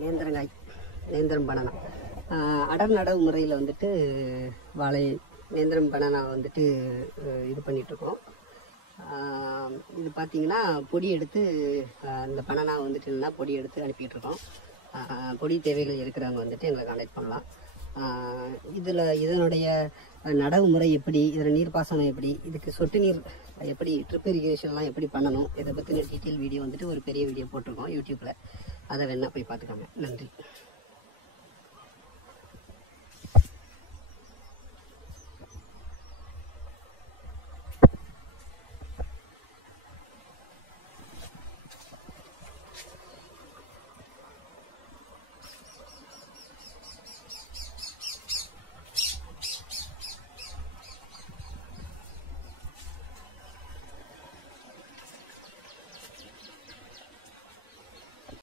நேந்திரங்காய், நேந்திரம் banana அடர் நடவு முறையில் வந்துட்டு வாழை நேந்திரம் பனானா வந்துட்டு இது பண்ணிகிட்ருக்கோம். இது பார்த்திங்கன்னா பொடி எடுத்து இந்த பனானா வந்துட்டு இல்லைன்னா பொடி எடுத்து அனுப்பிக்கிட்டு இருக்கோம். பொடி தேவைகள் இருக்கிறவங்க வந்துட்டு எங்களை கான்டாக்ட் பண்ணலாம். இதனுடைய நடவு முறை எப்படி, இதில் நீர்ப்பாசனம் எப்படி, இதுக்கு சொட்டு நீர் எப்படி, ட்ரிப் இரிகேஷன்லாம் எப்படி பண்ணணும், இதை பற்றின டீட்டெயில் வீடியோ வந்துட்டு ஒரு பெரிய வீடியோ போட்டிருக்கோம் யூடியூப்பில். அதை வேணால் போய் பார்த்துக்கோங்க. நன்றி.